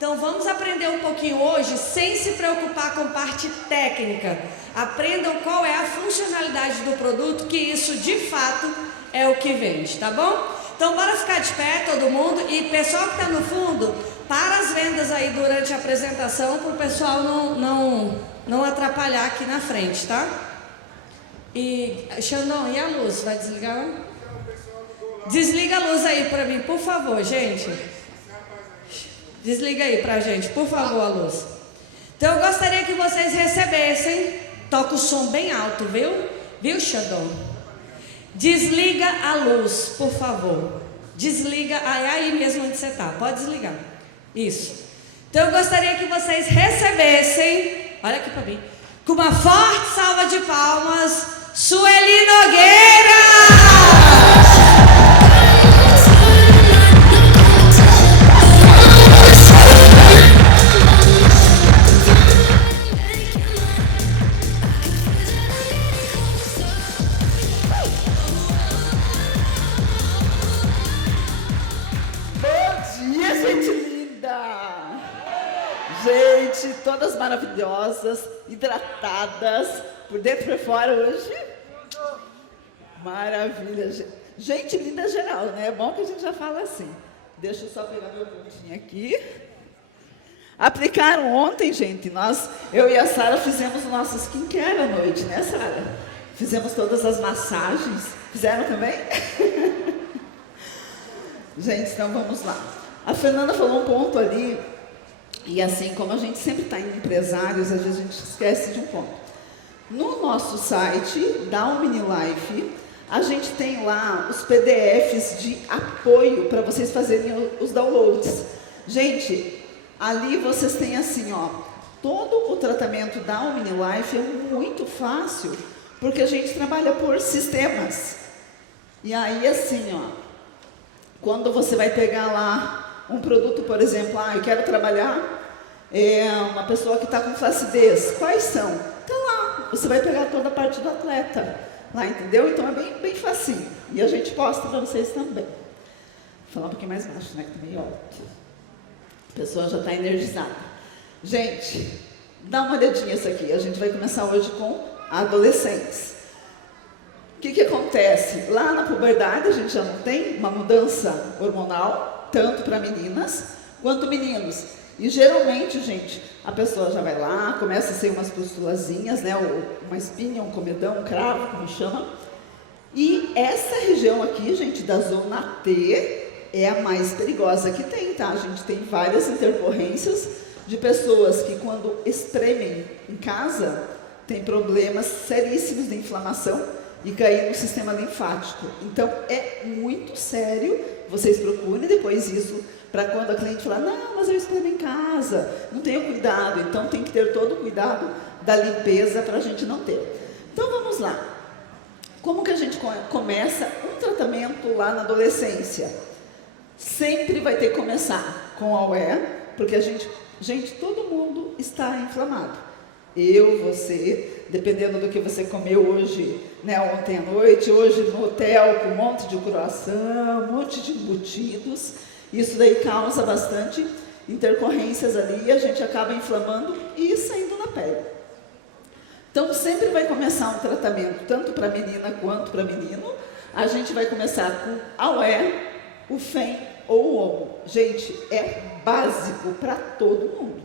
Então vamos aprender um pouquinho hoje sem se preocupar com parte técnica. Aprendam qual é a funcionalidade do produto, que isso de fato é o que vende, tá bom? Então bora ficar de pé todo mundo, e pessoal que está no fundo, para as vendas aí durante a apresentação, para o pessoal não atrapalhar aqui na frente, tá? E Xandão, e a luz? Vai desligar? Desliga a luz aí para mim, por favor, gente. Desliga aí pra gente, por favor, a luz. Então eu gostaria que vocês recebessem. Toca o som bem alto, viu? Viu, Xandão? Desliga a luz, por favor. Desliga, aí mesmo onde você está. Pode desligar. Isso. Então eu gostaria que vocês recebessem, olha aqui para mim, com uma forte salva de palmas, Sueli Nogueira! Gente, todas maravilhosas, hidratadas, por dentro e por fora hoje. Maravilha, gente linda geral, né? É bom que a gente já fala assim. Deixa eu só pegar meu pontinho aqui. Aplicaram ontem, gente, eu e a Sara fizemos o nosso skincare à noite, né, Sara? Fizemos todas as massagens. Fizeram também? Gente, então vamos lá. A Fernanda falou um ponto ali. E assim, como a gente sempre está em empresários, às vezes a gente esquece de um ponto. No nosso site, da OmniLife, a gente tem lá os PDFs de apoio para vocês fazerem os downloads. Gente, ali vocês têm assim, ó, todo o tratamento da OmniLife é muito fácil, porque a gente trabalha por sistemas. E aí, assim, ó, quando você vai pegar lá um produto, por exemplo, eu quero trabalhar uma pessoa que está com flacidez. Quais são? Tá lá. Você vai pegar toda a parte do atleta lá, entendeu? Então é bem facinho. E a gente posta para vocês também. Vou falar um pouquinho mais baixo, né? Que também, ó. A pessoa já está energizada. Gente, dá uma olhadinha isso aqui. A gente vai começar hoje com adolescentes. O que acontece? Lá na puberdade a gente já não tem uma mudança hormonal, tanto para meninas quanto meninos. E geralmente, gente, a pessoa já vai lá, começa a ser umas pustulazinhas, né? Uma espinha, um comedão, um cravo, como chama. E essa região aqui, gente, da zona T, é a mais perigosa que tem, tá? A gente tem várias intercorrências de pessoas que, quando espremem em casa, tem problemas seríssimos de inflamação e cair no sistema linfático. Então, é muito sério. Vocês procurem depois isso, para quando a cliente falar, não, mas eu espremo em casa, não tenho cuidado. Então, tem que ter todo o cuidado da limpeza para a gente não ter. Então, vamos lá. Como que a gente começa um tratamento lá na adolescência? Sempre vai ter que começar com a UE, porque a gente, todo mundo está inflamado. Eu, você, dependendo do que você comeu hoje, né, ontem à noite, hoje no hotel, com um monte de croissant, um monte de embutidos, isso daí causa bastante intercorrências ali e a gente acaba inflamando e saindo na pele. Então, sempre vai começar um tratamento, tanto para menina quanto para menino. A gente vai começar com a UE, o FEM ou o OMO. Gente, é básico para todo mundo.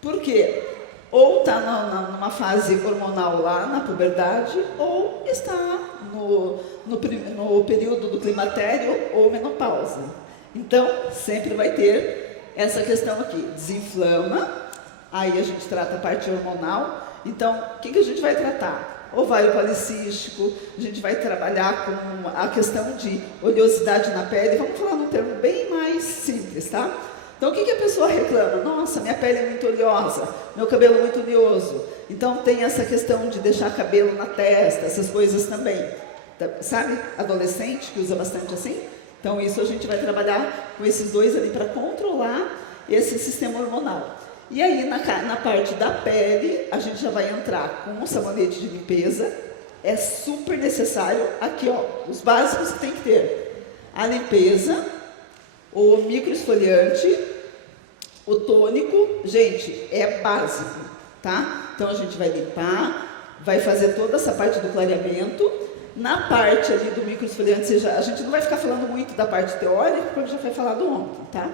Por quê? Ou está numa fase hormonal lá, na puberdade, ou está no período do climatério ou menopausa. Então, sempre vai ter essa questão aqui, desinflama, aí a gente trata a parte hormonal. Então, o que a gente vai tratar? Ovário policístico, a gente vai trabalhar com a questão de oleosidade na pele, vamos falar num termo bem mais simples, tá? Então, o que a pessoa reclama? Nossa, minha pele é muito oleosa, meu cabelo é muito oleoso. Então, tem essa questão de deixar cabelo na testa, essas coisas também. Sabe, adolescente que usa bastante assim? Então, isso a gente vai trabalhar com esses dois ali para controlar esse sistema hormonal. E aí, na parte da pele, a gente já vai entrar com um sabonete de limpeza. É super necessário, aqui ó, os básicos que tem que ter. A limpeza, o microesfoliante, O tônico, gente, é básico, tá? Então a gente vai limpar, vai fazer toda essa parte do clareamento. Na parte ali do microesfoliante, a gente não vai ficar falando muito da parte teórica, porque já foi falado ontem, tá?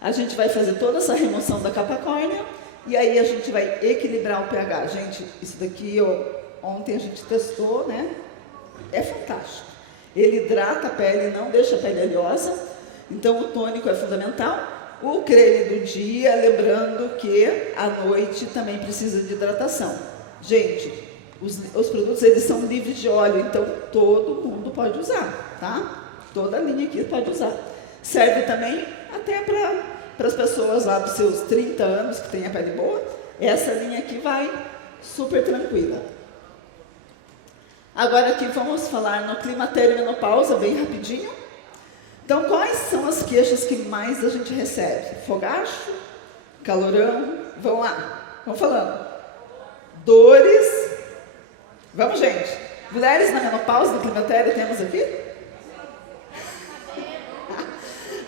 A gente vai fazer toda essa remoção da capa córnea e aí a gente vai equilibrar o pH. Gente, isso daqui, ontem a gente testou, né? É fantástico. Ele hidrata a pele, não deixa a pele oleosa, então o tônico é fundamental. O creme do dia, lembrando que à noite também precisa de hidratação. Gente, os produtos eles são livres de óleo, então todo mundo pode usar, tá? Toda a linha aqui pode usar. Serve também até para as pessoas lá dos seus 30 anos que têm a pele boa. Essa linha aqui vai super tranquila. Agora aqui vamos falar no climatério e menopausa, bem rapidinho. Então, quais são as queixas que mais a gente recebe? Fogacho, calorão, vamos lá, vamos falando. Dores, vamos gente. Mulheres na menopausa, no climatério, temos aqui?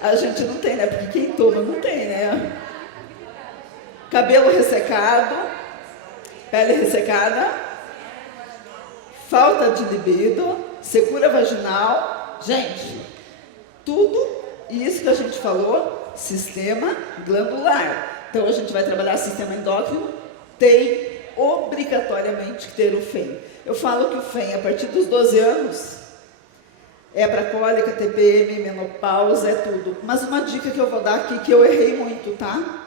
A gente não tem, né? Porque quem toma não tem, né? Cabelo ressecado, pele ressecada, falta de libido, secura vaginal. Gente, tudo isso que a gente falou, sistema glandular. Então, a gente vai trabalhar sistema endócrino, tem obrigatoriamente que ter o FEM. Eu falo que o FEM, a partir dos 12 anos, é para cólica, TPM, menopausa, é tudo. Mas uma dica que eu vou dar aqui, que eu errei muito, tá?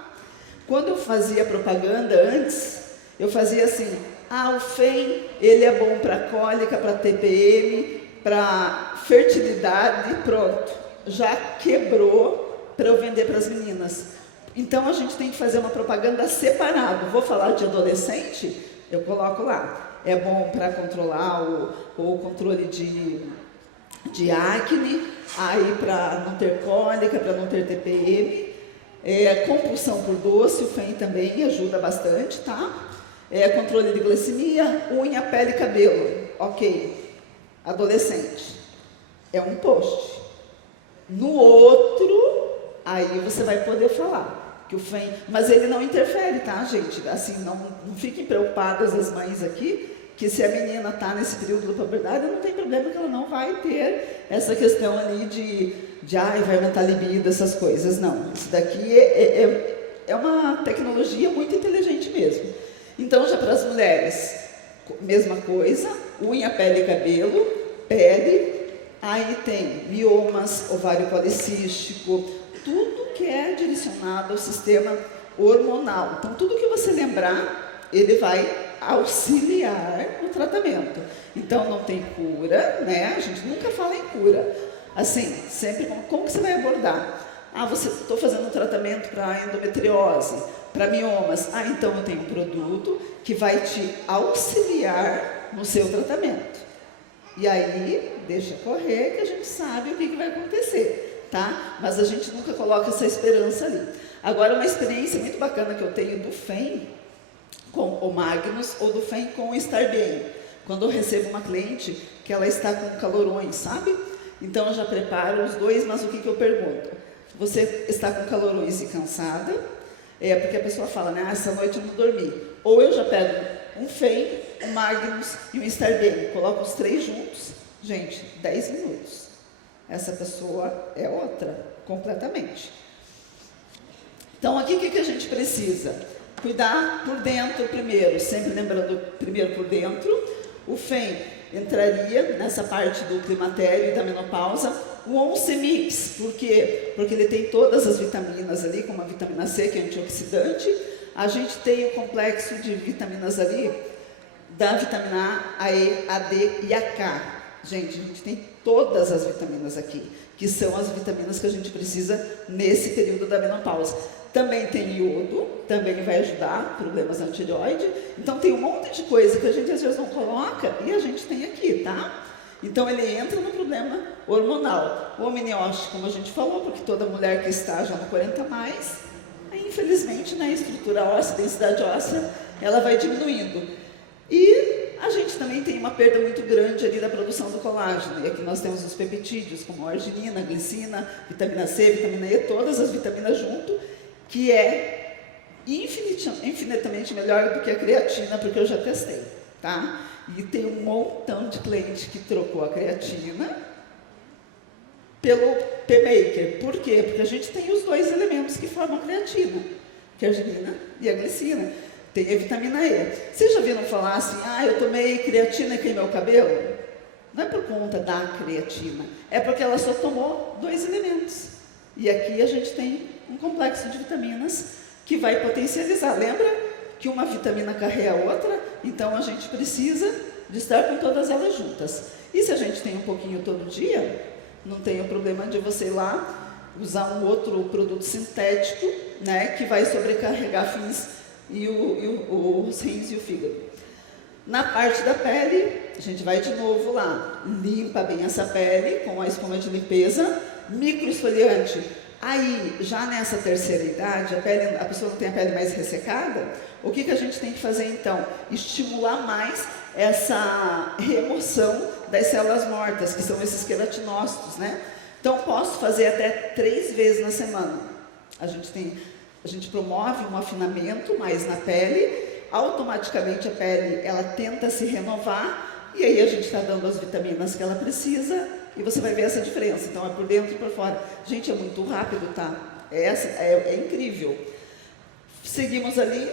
Quando eu fazia propaganda antes, eu fazia assim, o FEM, ele é bom para cólica, para TPM, para fertilidade, pronto. Já quebrou para eu vender para as meninas. Então, a gente tem que fazer uma propaganda separada. Vou falar de adolescente, eu coloco lá. É bom para controlar o controle de acne, aí para não ter cólica, para não ter TPM. Compulsão por doce, o FEM também ajuda bastante, tá? Controle de glicemia, unha, pele e cabelo. Ok. Adolescente. É um post. No outro, aí você vai poder falar que o FEM, mas ele não interfere, tá, gente? Assim, não fiquem preocupadas as mães aqui, que se a menina está nesse período da puberdade, não tem problema que ela não vai ter essa questão ali de vai aumentar a libido, essas coisas. Não, isso daqui é uma tecnologia muito inteligente mesmo. Então, já para as mulheres, mesma coisa, unha, pele e cabelo, pele. Aí tem miomas, ovário policístico, tudo que é direcionado ao sistema hormonal. Então, tudo que você lembrar, ele vai auxiliar no tratamento. Então, não tem cura, né? A gente nunca fala em cura. Assim, sempre como que você vai abordar? Estou fazendo um tratamento para endometriose, para miomas. Então eu tenho um produto que vai te auxiliar no seu tratamento. E aí, deixa correr que a gente sabe o que vai acontecer, tá? Mas a gente nunca coloca essa esperança ali. Agora, uma experiência muito bacana que eu tenho do FEM com o Magnus ou do FEM com o Estar Bem. Quando eu recebo uma cliente que ela está com calorões, sabe? Então, eu já preparo os dois, mas o que eu pergunto? Você está com calorões e cansada? Porque a pessoa fala, né? Essa noite eu não dormi. Ou eu já pego um FEM, um Magnus e um Estar Bem. Coloco os três juntos. Gente, 10 minutos. Essa pessoa é outra, completamente. Então, aqui o que a gente precisa? Cuidar por dentro primeiro, sempre lembrando primeiro por dentro. O FEM entraria nessa parte do climatério e da menopausa. O Onsemix, por quê? Porque ele tem todas as vitaminas ali, como a vitamina C, que é antioxidante. A gente tem o complexo de vitaminas ali, da vitamina A, E, A, D e a K. Gente, a gente tem todas as vitaminas aqui, que são as vitaminas que a gente precisa nesse período da menopausa. Também tem iodo, também vai ajudar problemas na tireoide. Então, tem um monte de coisa que a gente às vezes não coloca e a gente tem aqui, tá? Então, ele entra no problema hormonal. O amniótico, como a gente falou, porque toda mulher que está já no 40+, infelizmente, né, a estrutura óssea, a densidade óssea, ela vai diminuindo. E a gente também tem uma perda muito grande ali da produção do colágeno. E aqui nós temos os peptídeos, como a arginina, a glicina, vitamina C, vitamina E, todas as vitaminas junto, que é infinitamente melhor do que a creatina, porque eu já testei, tá? E tem um montão de cliente que trocou a creatina pelo P-Maker. Por quê? Porque a gente tem os dois elementos que formam a creatina, que é a arginina e a glicina. Tem a vitamina E. Vocês já viram falar assim, eu tomei creatina e queimei o cabelo? Não é por conta da creatina, é porque ela só tomou dois elementos. E aqui a gente tem um complexo de vitaminas que vai potencializar. Lembra que uma vitamina carrega a outra? Então a gente precisa de estar com todas elas juntas. E se a gente tem um pouquinho todo dia, não tem o problema de você ir lá usar um outro produto sintético, né, que vai sobrecarregar fins e os rins e o fígado. Na parte da pele, a gente vai de novo lá, limpa bem essa pele com a espuma de limpeza, microesfoliante. Aí, já nessa terceira idade, a pessoa não tem a pele mais ressecada, o que a gente tem que fazer então? Estimular mais essa remoção das células mortas, que são esses queratinócitos, né? Então, posso fazer até 3 vezes na semana. A gente promove um afinamento mais na pele, automaticamente a pele ela tenta se renovar e aí a gente está dando as vitaminas que ela precisa e você vai ver essa diferença. Então é por dentro e por fora. Gente, é muito rápido, tá? É incrível. Seguimos ali,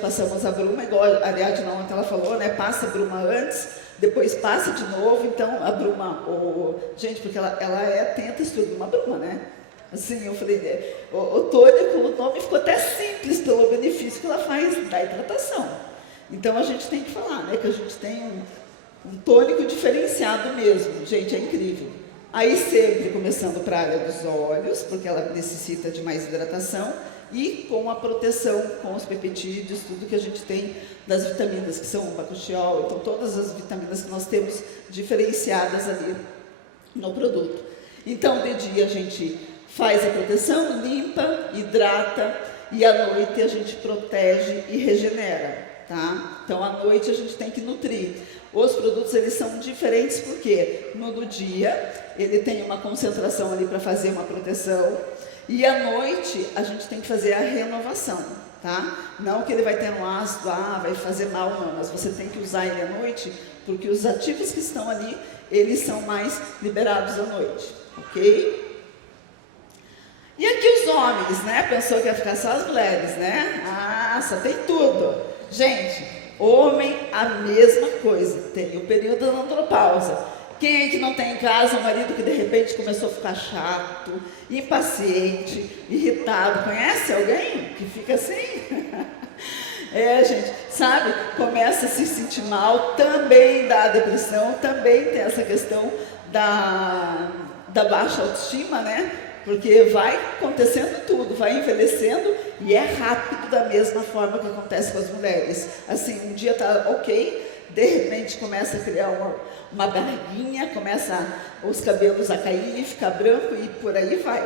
passamos a bruma, igual a Ariadna ontem ela falou, né? Passa a bruma antes, depois passa de novo, então a bruma, gente, porque ela tem a textura de uma bruma, né? Assim, eu falei, o tônico, o nome ficou até simples pelo benefício que ela faz da hidratação. Então, a gente tem que falar, né, que a gente tem um tônico diferenciado mesmo. Gente, é incrível. Aí, sempre começando para a área dos olhos, porque ela necessita de mais hidratação, e com a proteção, com os peptídeos, tudo que a gente tem das vitaminas, que são o bacuchiol, então, todas as vitaminas que nós temos diferenciadas ali no produto. Então, de dia, a gente faz a proteção, limpa, hidrata e à noite a gente protege e regenera, tá? Então, à noite a gente tem que nutrir. Os produtos, eles são diferentes porque no do dia ele tem uma concentração ali para fazer uma proteção e à noite a gente tem que fazer a renovação, tá? Não que ele vai ter um ácido, vai fazer mal, não, mas você tem que usar ele à noite porque os ativos que estão ali, eles são mais liberados à noite, ok? E aqui os homens, né? Pensou que ia ficar só as mulheres, né? Só tem tudo. Gente, homem, a mesma coisa. Tem o período da andropausa. Quem é que não tem em casa um marido que de repente começou a ficar chato, impaciente, irritado? Conhece alguém que fica assim? Gente, sabe? Começa a se sentir mal, também dá depressão, também tem essa questão da baixa autoestima, né? Porque vai acontecendo tudo, vai envelhecendo e é rápido da mesma forma que acontece com as mulheres. Assim, um dia tá ok, de repente começa a criar uma barriguinha, começa os cabelos a cair, ficar branco e por aí vai.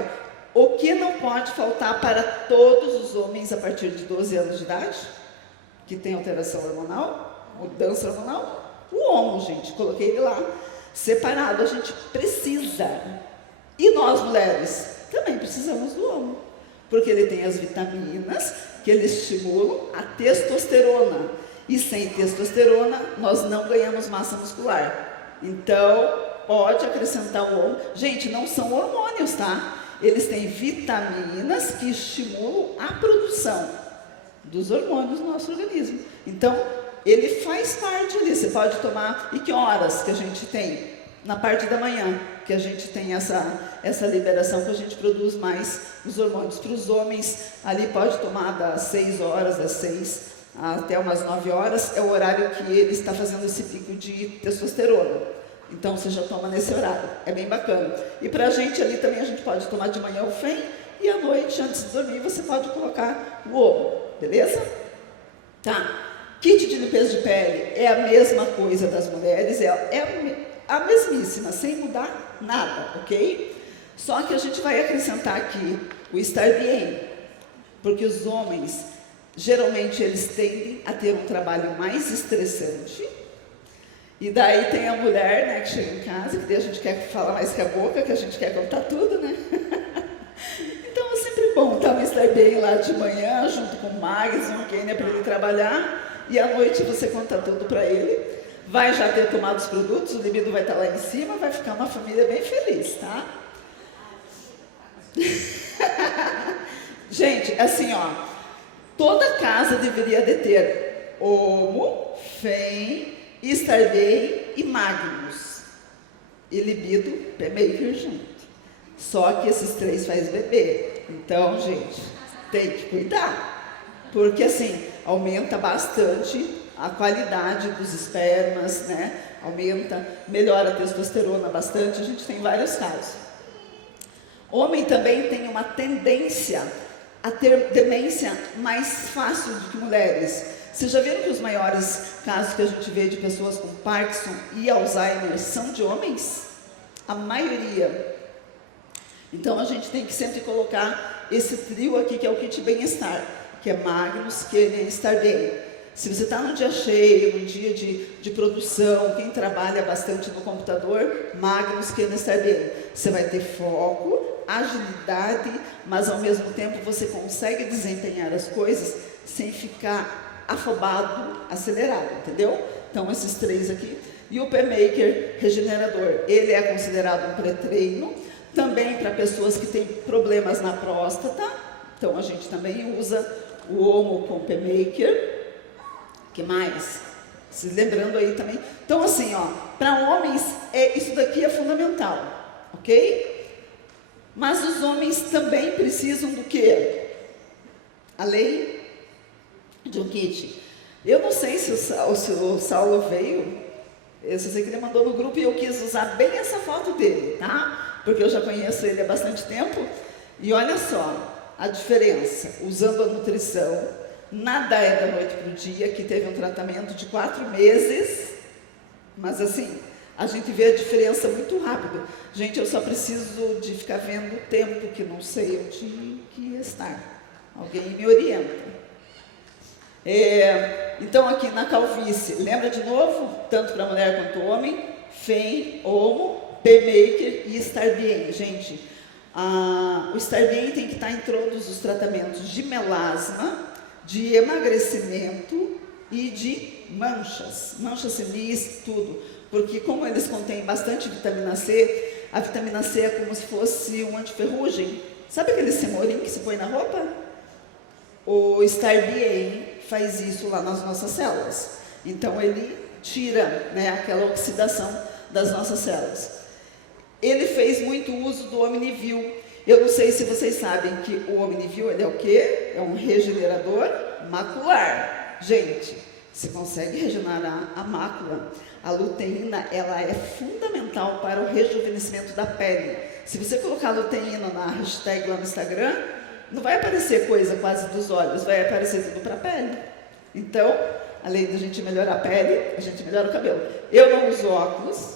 O que não pode faltar para todos os homens a partir de 12 anos de idade, que tem alteração hormonal, mudança hormonal? O homo, gente, coloquei ele lá, separado, a gente precisa. E nós, mulheres, também precisamos do homo, porque ele tem as vitaminas que ele estimulam a testosterona. E sem testosterona, nós não ganhamos massa muscular. Então, pode acrescentar o homo. Gente, não são hormônios, tá? Eles têm vitaminas que estimulam a produção dos hormônios no nosso organismo. Então, ele faz parte ali. Você pode tomar... E que horas que a gente tem? Na parte da manhã, que a gente tem essa liberação, que a gente produz mais os hormônios. Para os homens, ali pode tomar das 6 horas, das 6 até umas 9 horas, é o horário que ele está fazendo esse pico de testosterona. Então, você já toma nesse horário, é bem bacana. E para a gente ali também, a gente pode tomar de manhã o FEM, e à noite, antes de dormir, você pode colocar o ovo, beleza? Tá. Kit de limpeza de pele é a mesma coisa das mulheres, é a mesmíssima, sem mudar nada, ok? Só que a gente vai acrescentar aqui o estar bem, porque os homens, geralmente, eles tendem a ter um trabalho mais estressante, e daí tem a mulher, né, que chega em casa, que daí a gente quer falar mais que a boca, que a gente quer contar tudo, né? Então é sempre bom estar mais Star Bem lá de manhã, junto com o Magnus, o Kenia, para ele trabalhar, e à noite você conta tudo para ele. Vai já ter tomado os produtos, o libido vai estar lá em cima, vai ficar uma família bem feliz, tá? Gente, assim, ó, toda casa deveria de ter Homo, Fem, Star Bem e Magnus. E libido, P-Maker junto. Só que esses 3 faz bebê. Então, gente, tem que cuidar. Porque, assim, aumenta bastante a qualidade dos espermas, né? Aumenta, melhora a testosterona bastante. A gente tem vários casos. Homem também tem uma tendência a ter demência mais fácil do que mulheres. Vocês já viram que os maiores casos que a gente vê de pessoas com Parkinson e Alzheimer são de homens? A maioria. Então a gente tem que sempre colocar esse trio aqui, que é o kit bem-estar, que é Magnus, Kenia e Star Bem. Se você está no dia cheio, no dia de produção, quem trabalha bastante no computador, Magnus, Kenia e Star Bem. Você vai ter foco, agilidade, mas ao mesmo tempo você consegue desempenhar as coisas sem ficar afobado, acelerado, entendeu? Então esses 3 aqui. E o P-Maker regenerador, ele é considerado um pré-treino, também para pessoas que têm problemas na próstata. Então a gente também usa o Homo com P-Maker. Que mais? Se lembrando aí também. Então assim, ó, para homens, isso daqui é fundamental, ok? Mas os homens também precisam do quê? Além de um kit. Eu não sei se o Saulo veio, eu só sei que ele mandou no grupo e eu quis usar bem essa foto dele, tá? Porque eu já conheço ele há bastante tempo. E olha só a diferença, usando a nutrição, nada é da noite para o dia, que teve um tratamento de 4 meses, mas assim, a gente vê a diferença muito rápido. Gente, eu só preciso de ficar vendo o tempo, que não sei onde que estar. Alguém me orienta. Então aqui na calvície, lembra de novo? Tanto para mulher quanto homem, Fem, Homo, P-Maker e Star Bem. Gente, o Star Bem tem que estar em todos os tratamentos de melasma, de emagrecimento e de manchas senis, tudo. Porque como eles contêm bastante vitamina C, a vitamina C é como se fosse um antiferrugem. Sabe aquele semorim que se põe na roupa? O Star Bem faz isso lá nas nossas células. Então ele tira, né, aquela oxidação das nossas células. Ele fez muito uso do Omnivil. Eu não sei se vocês sabem que o Omnivil, ele é o quê? É um regenerador macular. Gente, você consegue regenerar a mácula. A luteína, ela é fundamental para o rejuvenescimento da pele. Se você colocar luteína na hashtag lá no Instagram, não vai aparecer coisa quase dos olhos, vai aparecer tudo para a pele. Então, além de a gente melhorar a pele, a gente melhora o cabelo. Eu não uso óculos,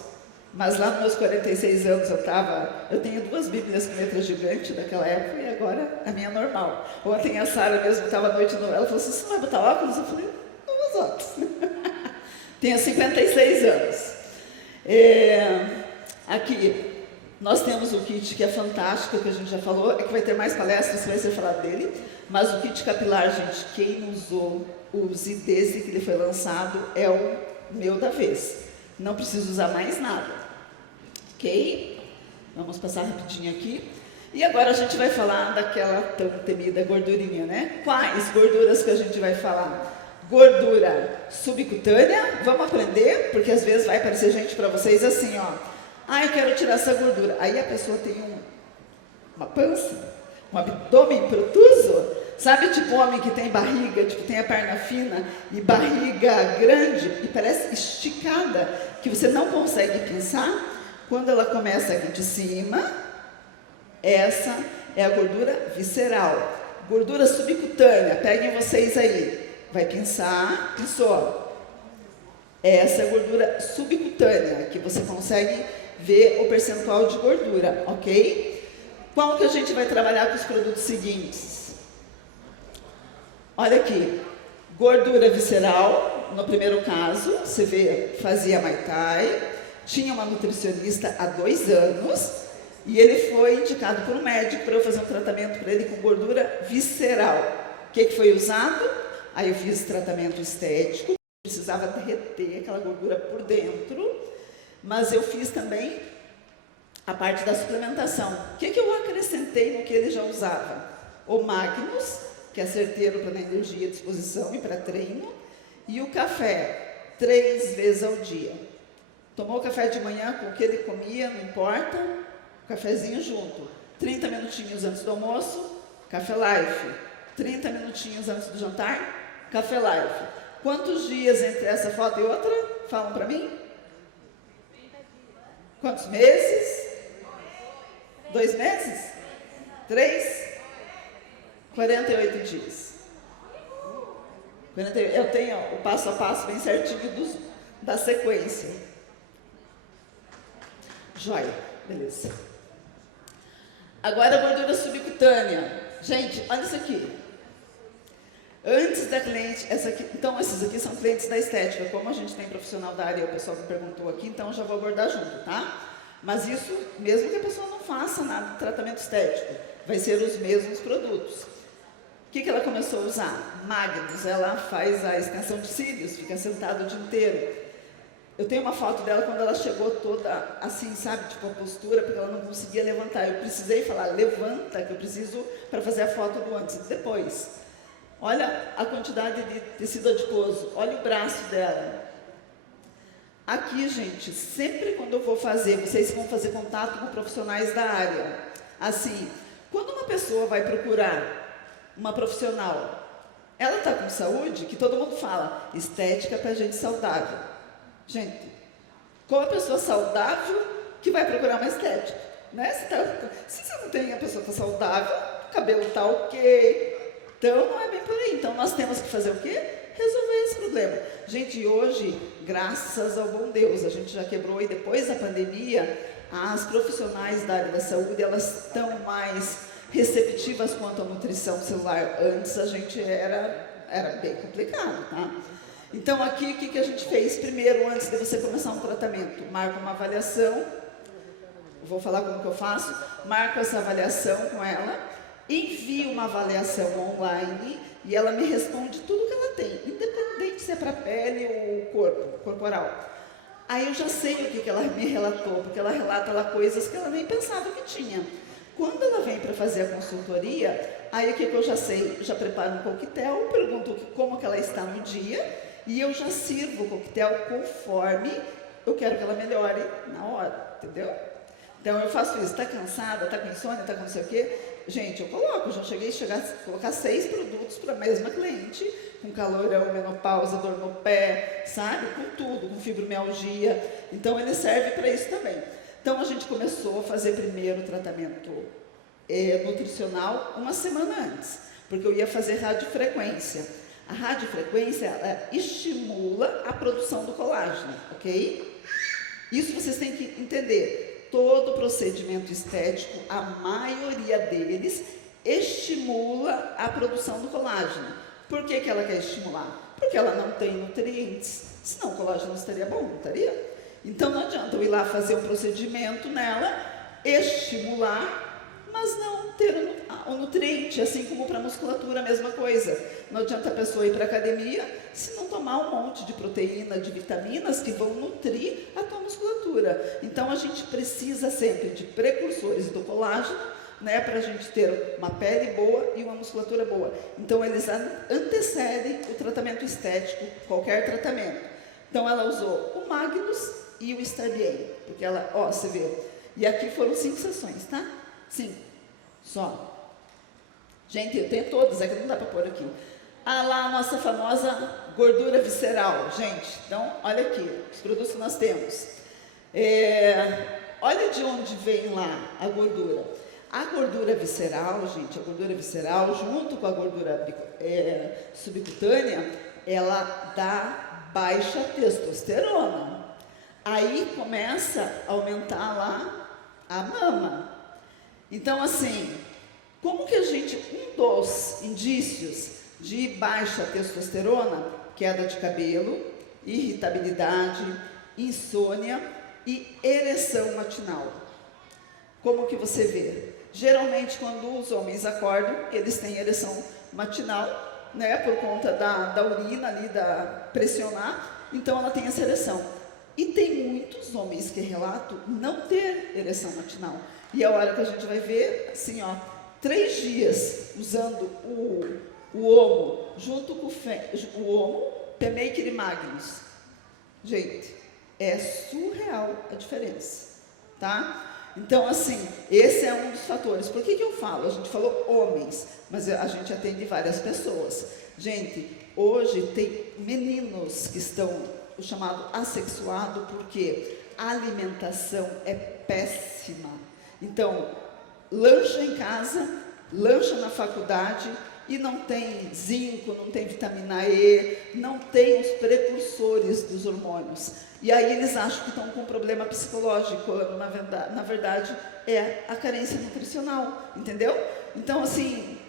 mas lá nos meus 46 anos eu tenho 2 bíblias com letra gigante daquela época e agora a minha é normal. Ontem a Sara mesmo estava à noite, ela falou assim, você não vai botar óculos? Eu falei, não uso óculos. Tenho 56 anos. Aqui, nós temos o kit que é fantástico, que a gente já falou, é que vai ter mais palestras, vai ser falado dele, mas o kit capilar, gente, quem não usou, use desde que ele foi lançado, é o meu da vez. Não preciso usar mais nada, ok? Vamos passar rapidinho aqui. E agora a gente vai falar daquela tão temida gordurinha, né? Quais gorduras que a gente vai falar? Gordura subcutânea, vamos aprender, porque às vezes vai aparecer gente para vocês assim, ó. Eu quero tirar essa gordura. Aí a pessoa tem uma pança, um abdômen protuso, sabe, tipo homem que tem barriga, tipo tem a perna fina e barriga grande e parece esticada, que você não consegue pensar. Quando ela começa aqui de cima, essa é a gordura visceral. Gordura subcutânea, peguem vocês aí. Vai pensar, pensou. Essa é a gordura subcutânea, que você consegue ver o percentual de gordura, ok? Qual que a gente vai trabalhar com os produtos seguintes? Olha aqui, gordura visceral, no primeiro caso, você vê, fazia Muay Thai, tinha uma nutricionista há 2 anos, E ele foi indicado por um médico para eu fazer um tratamento para ele com gordura visceral. O que foi usado? Aí eu fiz tratamento estético, precisava derreter aquela gordura por dentro, mas eu fiz também a parte da suplementação. O que eu acrescentei no que ele já usava? O Magnus, que é certeiro para energia, disposição e para treino, e o café, 3 vezes ao dia. Tomou o café de manhã com o que ele comia, não importa, cafezinho junto. 30 minutinhos antes do almoço, Café Life. 30 minutinhos antes do jantar, Café Life. Quantos dias entre essa foto e outra? Falam para mim? Quantos meses? 2 meses? 3? 48 dias. Eu tenho o passo a passo bem certinho da sequência. Joia, beleza. Agora a gordura subcutânea. Gente, olha isso aqui. Antes da cliente, então esses aqui são clientes da estética. Como a gente tem profissional da área, o pessoal me perguntou aqui, então eu já vou abordar junto, tá? Mas isso, mesmo que a pessoa não faça nada de tratamento estético, vai ser os mesmos produtos. O que ela começou a usar? Magnus, ela faz a extensão de cílios, fica sentada o dia inteiro. Eu tenho uma foto dela quando ela chegou toda assim, sabe, tipo a postura, porque ela não conseguia levantar. Eu precisei falar, levanta, que eu preciso para fazer a foto do antes e depois. Olha a quantidade de tecido adiposo, olha o braço dela. Aqui, gente, sempre quando eu vou fazer, vocês vão fazer contato com profissionais da área. Assim, quando uma pessoa vai procurar uma profissional, ela está com saúde, que todo mundo fala, estética para gente saudável. Gente, qual a pessoa saudável que vai procurar uma estética? Né? Se você não tem, a pessoa está saudável, o cabelo está ok, então não é bem por aí. Então nós temos que fazer o quê? Resolver esse problema. Gente, hoje, graças ao bom Deus, a gente já quebrou, e depois da pandemia, as profissionais da área da saúde, elas estão mais receptivas quanto à nutrição celular. Antes a gente era bem complicado, tá? Então aqui, o que a gente fez? Primeiro, antes de você começar um tratamento, marca uma avaliação, vou falar como que eu faço, marco essa avaliação com ela, envio uma avaliação online e ela me responde tudo que ela tem, independente se é para pele ou corpo, corporal. Aí eu já sei o que ela me relatou, porque ela relata lá coisas que ela nem pensava que tinha. Quando ela vem para fazer a consultoria, aí o que eu já sei? Já preparo um coquetel, pergunto como que ela está no dia, e eu já sirvo o coquetel conforme eu quero que ela melhore na hora, entendeu? Então eu faço isso, está cansada, está com insônia, está com não sei o quê? Gente, eu coloco, já cheguei a colocar 6 produtos para a mesma cliente, com calorão, menopausa, dor no pé, sabe? Com tudo, com fibromialgia. Então ele serve para isso também. Então a gente começou a fazer primeiro o tratamento nutricional 1 semana antes, porque eu ia fazer radiofrequência. A radiofrequência, ela estimula a produção do colágeno, ok? Isso vocês têm que entender. Todo procedimento estético, a maioria deles, estimula a produção do colágeno. Por que ela quer estimular? Porque ela não tem nutrientes, senão o colágeno estaria bom, não estaria? Então não adianta eu ir lá fazer um procedimento nela, estimular, mas não ter o nutriente, assim como para a musculatura, a mesma coisa. Não adianta a pessoa ir para a academia se não tomar um monte de proteína, de vitaminas que vão nutrir a tua musculatura. Então a gente precisa sempre de precursores do colágeno, né, para a gente ter uma pele boa e uma musculatura boa. Então eles antecedem o tratamento estético, qualquer tratamento. Então ela usou o Magnus e o Starbian, porque ela, ó, você vê. E aqui foram 5 sessões, tá? 5, só. Gente, eu tenho todas, é que não dá para pôr aqui. Ah, lá a nossa famosa gordura visceral, gente. Então, olha aqui, os produtos que nós temos. Olha de onde vem lá a gordura. A gordura visceral, gente, a gordura visceral, junto com a gordura subcutânea, ela dá baixa testosterona. Aí começa a aumentar lá a mama. Então, assim, como que a gente, um dos indícios de baixa testosterona, queda de cabelo, irritabilidade, insônia e ereção matinal. como que você vê? Geralmente, quando os homens acordam, eles têm ereção matinal, né, por conta da urina ali, da pressionar, então ela tem essa ereção. E tem muitos homens que relatam não ter ereção matinal. E a hora que a gente vai ver, assim, ó, 3 dias usando o Omo junto com o Omo, P-Maker e Magnus. Gente, é surreal a diferença, tá? Então, assim, esse é um dos fatores. Por que eu falo? A gente falou homens, mas a gente atende várias pessoas. Gente, hoje tem meninos que estão, o chamado assexuado, porque a alimentação é péssima. Então, lancha em casa, lancha na faculdade, e não tem zinco, não tem vitamina E, não tem os precursores dos hormônios. E aí eles acham que estão com um problema psicológico, quando na verdade é a carência nutricional, entendeu? Então, assim,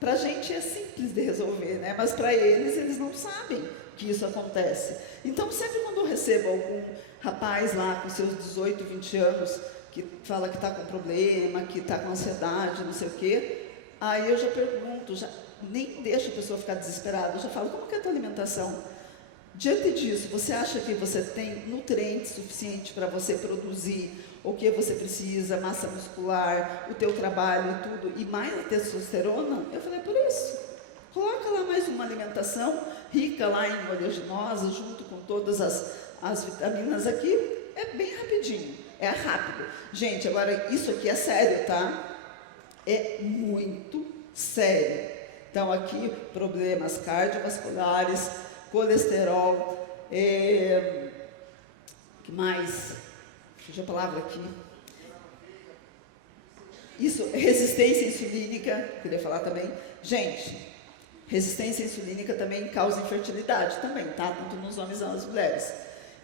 para a gente é simples de resolver, né? Mas para eles não sabem que isso acontece. Então, sempre quando eu recebo algum rapaz lá com seus 18, 20 anos, que fala que está com problema, que está com ansiedade, não sei o quê, aí eu já pergunto, nem deixo a pessoa ficar desesperada, eu já falo, como que é a tua alimentação? Diante disso, você acha que você tem nutrientes suficientes para você produzir o que você precisa, massa muscular, o teu trabalho e tudo, e mais a testosterona? Eu falei, por isso, coloca lá mais uma alimentação rica lá em oleaginosa, junto com todas as vitaminas aqui, é bem rapidinho, é rápido. Gente, agora isso aqui é sério, tá? É muito sério. Então, aqui, problemas cardiovasculares, colesterol, que mais? Fugiu a palavra aqui. Isso, resistência insulínica, queria falar também. Gente, resistência insulínica também causa infertilidade também, tá? Tanto nos homens quanto nas mulheres.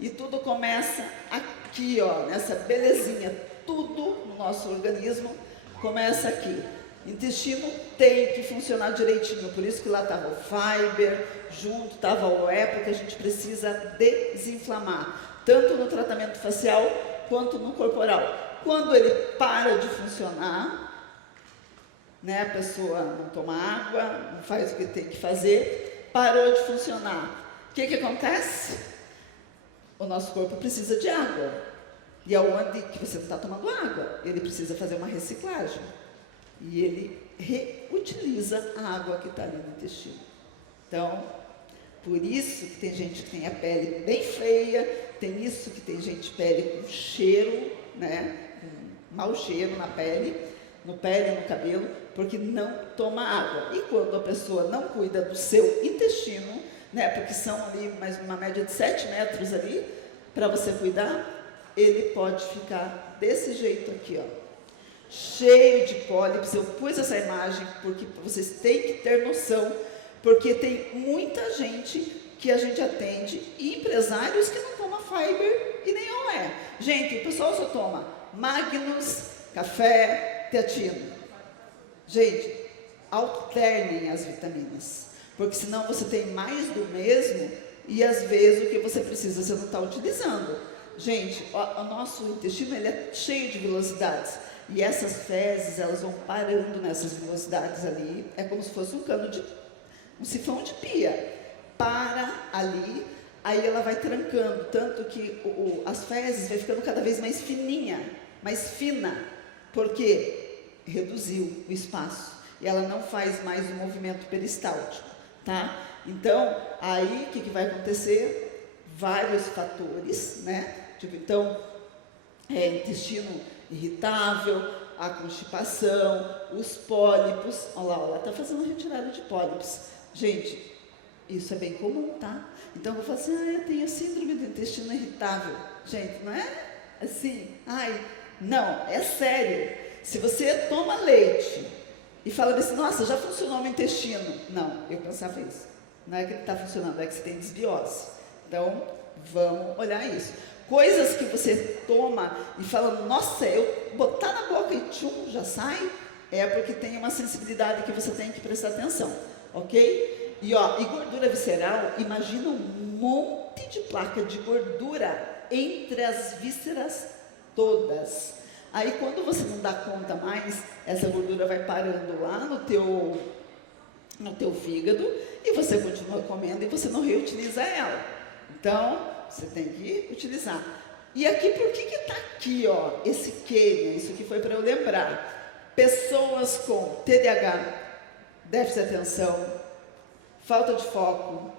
E tudo começa aqui, ó, nessa belezinha, tudo no nosso organismo começa aqui. Intestino tem que funcionar direitinho, por isso que lá estava o fiber, junto estava o E, porque a gente precisa desinflamar, tanto no tratamento facial quanto no corporal. Quando ele para de funcionar, né, a pessoa não toma água, não faz o que tem que fazer, parou de funcionar. O que acontece? O nosso corpo precisa de água. E aonde que você não está tomando água? Ele precisa fazer uma reciclagem. E ele reutiliza a água que está ali no intestino. Então, por isso que tem gente que tem a pele bem feia, tem isso que tem gente pele com cheiro, né? Com mau cheiro na pele, no cabelo, porque não toma água. E quando a pessoa não cuida do seu intestino, né? Porque são ali mais uma média de 7 metros ali, para você cuidar, ele pode ficar desse jeito aqui, ó. Cheio de pólipos. Eu pus essa imagem porque vocês têm que ter noção, porque tem muita gente que a gente atende e empresários que não tomam fiber e nem OE. Gente, o pessoal só toma Magnus, café, teatina. Gente, alternem as vitaminas, porque senão você tem mais do mesmo e às vezes o que você precisa você não está utilizando. Gente, o nosso intestino ele é cheio de velocidades. E essas fezes, elas vão parando nessas velocidades ali, é como se fosse um sifão de pia. Para ali, aí ela vai trancando, tanto que as fezes vai ficando cada vez mais fininha, mais fina, porque reduziu o espaço. E ela não faz mais o movimento peristáltico, tá? Então, aí, o que vai acontecer? Vários fatores, né? Tipo, então, intestino irritável, a constipação, os pólipos. Olha lá, ela está fazendo retirada de pólipos. Gente, isso é bem comum, tá? Então, eu vou falar assim, eu tenho síndrome do intestino irritável. Gente, não é assim, não, é sério. Se você toma leite e fala assim, nossa, já funcionou meu intestino. Não, eu pensava isso. Não é que ele está funcionando, é que você tem desbiose. Então, vamos olhar isso. Coisas que você toma e fala, nossa, eu botar na boca e tchum, já sai, é porque tem uma sensibilidade que você tem que prestar atenção, ok? E gordura visceral, imagina um monte de placa de gordura entre as vísceras todas. Aí quando você não dá conta mais, essa gordura vai parando lá no teu fígado e você continua comendo e você não reutiliza ela. Então, você tem que utilizar. E aqui, por que está aqui, ó, esse Quênia? Isso aqui foi para eu lembrar. Pessoas com TDAH, déficit de atenção, falta de foco,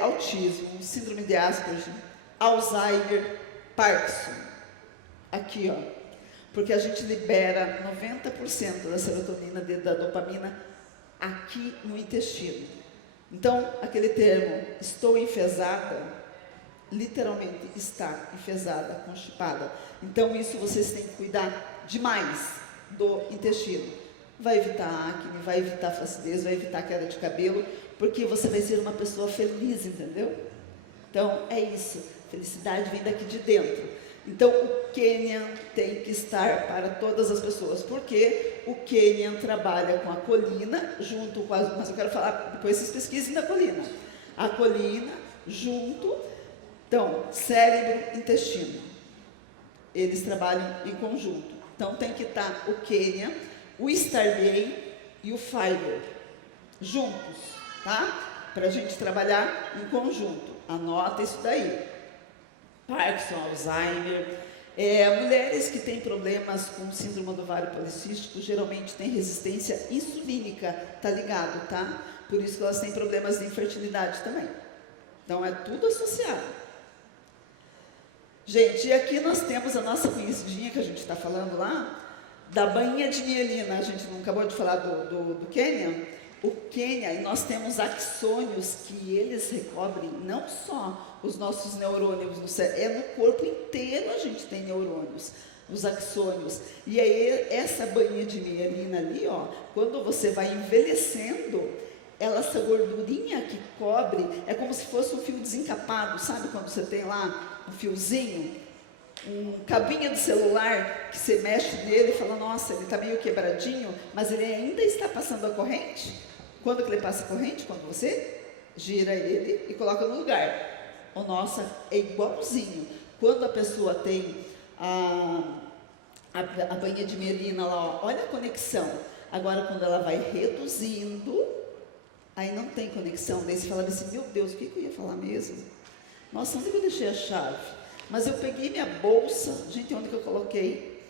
autismo, síndrome de Asperger, Alzheimer, Parkinson. Aqui, ó. Porque a gente libera 90% da serotonina, da dopamina, aqui no intestino. Então, aquele termo, estou enfesada, literalmente está enfesada, constipada. Então, isso vocês têm que cuidar demais do intestino. Vai evitar acne, vai evitar flacidez, vai evitar queda de cabelo, porque você vai ser uma pessoa feliz, entendeu? Então, é isso. Felicidade vem daqui de dentro. Então, o Quênia tem que estar para todas as pessoas, porque o Quênia trabalha com a colina, junto com as... Mas eu quero falar, depois vocês pesquisem da colina. A colina, junto... Então, cérebro, intestino. Eles trabalham em conjunto. Então, tem que estar o Quênia, o Starday e o Fiber, juntos, tá? Para a gente trabalhar em conjunto. Anota isso daí. Parkinson, Alzheimer. Mulheres que têm problemas com síndrome do ovário policístico geralmente têm resistência insulínica, tá ligado, tá? Por isso que elas têm problemas de infertilidade também. Então é tudo associado. Gente, e aqui nós temos a nossa conhecidinha que a gente está falando lá, da bainha de mielina. A gente não acabou de falar do Quênia? O Quênia, e nós temos axônios que eles recobrem não só os nossos neurônios no cérebro, é no corpo inteiro a gente tem neurônios, os axônios. E aí essa bainha de mielina ali, ó, quando você vai envelhecendo, essa gordurinha que cobre, é como se fosse um fio desencapado, sabe quando você tem lá um fiozinho, um cabinho de celular, que você mexe nele e fala, nossa, ele está meio quebradinho, mas ele ainda está passando a corrente. Quando que ele passa a corrente? Quando você gira ele e coloca no lugar. O nosso é igualzinho. Quando a pessoa tem a bainha de mielina lá, ó, olha a conexão. Agora, quando ela vai reduzindo, aí não tem conexão. Daí você fala assim, meu Deus, o que eu ia falar mesmo? Nossa, onde que eu deixei a chave? Mas eu peguei minha bolsa, gente, onde que eu coloquei?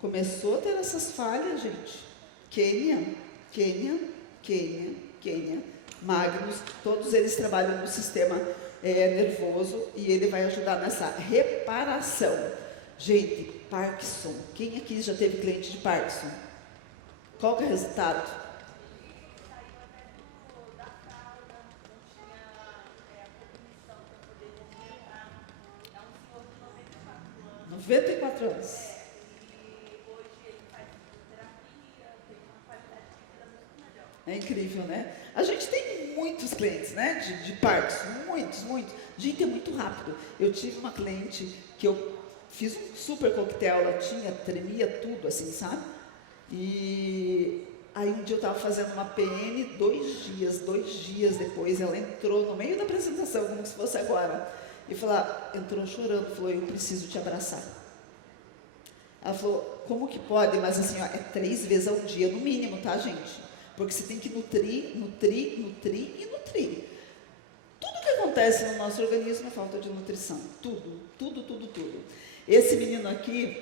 Começou a ter essas falhas, gente. Quênia, Magnus, todos eles trabalham no sistema nervoso e ele vai ajudar nessa reparação. Gente, Parkinson, quem aqui já teve cliente de Parkinson? Qual que é o resultado? 94 anos. É incrível, né? A gente tem muitos clientes, né, de Parkinson, muitos. Gente, é muito rápido. Eu tive uma cliente que eu fiz um super coquetel, ela tremia tudo, assim, sabe? E aí um dia eu estava fazendo uma PN, 2 dias depois, ela entrou no meio da apresentação, como se fosse agora, e entrou chorando, falou, eu preciso te abraçar. Ela falou, como que pode? Mas assim, ó, é 3 vezes ao dia, no mínimo, tá, gente? Porque você tem que nutrir. Tudo que acontece no nosso organismo é falta de nutrição. Tudo. Esse menino aqui,